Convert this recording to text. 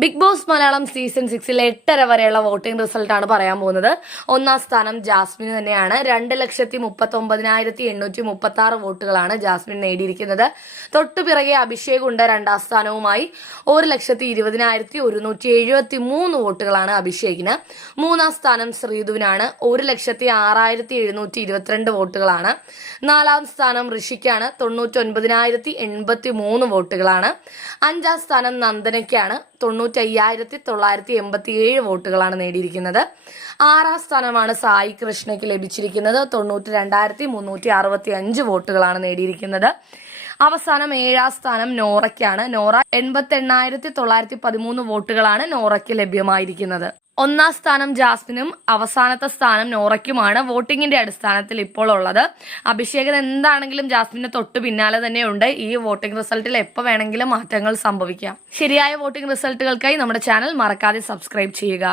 Big boss Malayalam season 6 8:30 വരെയുള്ള voting റിസൾട്ടാണ് പറയാൻ പോകുന്നത്. ഒന്നാം സ്ഥാനം ജാസ്മിന് തന്നെയാണ്. 2,39,836 വോട്ടുകളാണ് ജാസ്മിൻ നേടിയിരിക്കുന്നത്. തൊട്ടുപിറകെ അഭിഷേക് ഉണ്ട് രണ്ടാം സ്ഥാനവുമായി. 1,20,173 വോട്ടുകളാണ് അഭിഷേകിന്. മൂന്നാം സ്ഥാനം ശ്രീധുവിനാണ്. 1,06,722 വോട്ടുകളാണ്. നാലാം സ്ഥാനം ഋഷിക്കാണ്. 99,083 വോട്ടുകളാണ്. അഞ്ചാം സ്ഥാനം നന്ദനയ്ക്കാണ്. 95,987 വോട്ടുകളാണ് നേടിയിരിക്കുന്നത്. ആറാം സ്ഥാനമാണ് സായി കൃഷ്ണയ്ക്ക് ലഭിച്ചിരിക്കുന്നത്. 92,365 വോട്ടുകളാണ് നേടിയിരിക്കുന്നത്. അവസാനം ഏഴാം സ്ഥാനം നോറയ്ക്കാണ്. നോറ 88,913 വോട്ടുകളാണ് നോറയ്ക്ക് ലഭ്യമായിരിക്കുന്നത്. ഒന്നാം സ്ഥാനം ജാസ്മിനും അവസാനത്തെ സ്ഥാനം നോറയ്ക്കുമാണ് വോട്ടിങ്ങിന്റെ അടിസ്ഥാനത്തിൽ ഇപ്പോൾ ഉള്ളത്. അഭിഷേകൻ എന്താണെങ്കിലും ജാസ്മിന് തൊട്ട് പിന്നാലെ തന്നെയുണ്ട്. ഈ വോട്ടിംഗ് റിസൾട്ടിൽ എപ്പോൾ വേണമെങ്കിലും മാറ്റങ്ങൾ സംഭവിക്കാം. ശരിയായ വോട്ടിംഗ് റിസൾട്ടുകൾക്കായി നമ്മുടെ ചാനൽ മറക്കാതെ സബ്സ്ക്രൈബ് ചെയ്യുക.